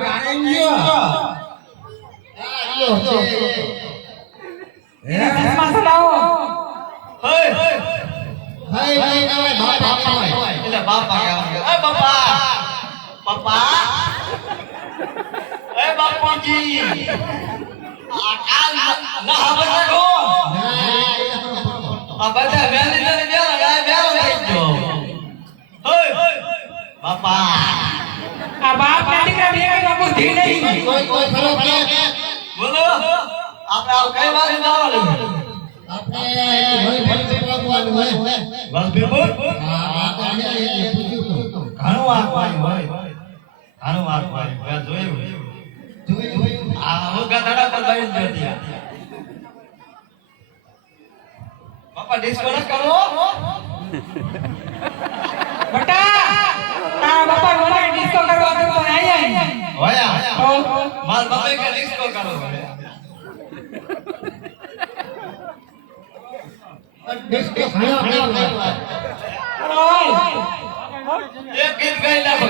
કાંજો આયો છે એ માથે લાવો હે બાપા એટલે બાપા એ બાપા પપ્પા એ બાપુજી આ કાલ ના હવે રાખો આ બધા વેલી વેલી બેરો બેજો હે બાપા આ બાપ ને દીકરા બે બાપુ ધી નહીં કોઈ ખરો કે બોલો આપણે આવ કઈ વાત લાવવાનું આપણે હોય ભક્તિ ભગવાન હોય બસ બિલકુલ હા ઘણું આપવાનું હોય ઘણું આપવાનું મેં જોયું આ હોગા દાડા પર બેન જોતી બાપા ડિસ્કો ન કરો બટા આ બાપા મને ડિસ્કો કરવા તો આયા હોયા માર બાપા કે ડિસ્કો કરો ડિસ્કો ખાયો એક ગીત ગાઈ નાખો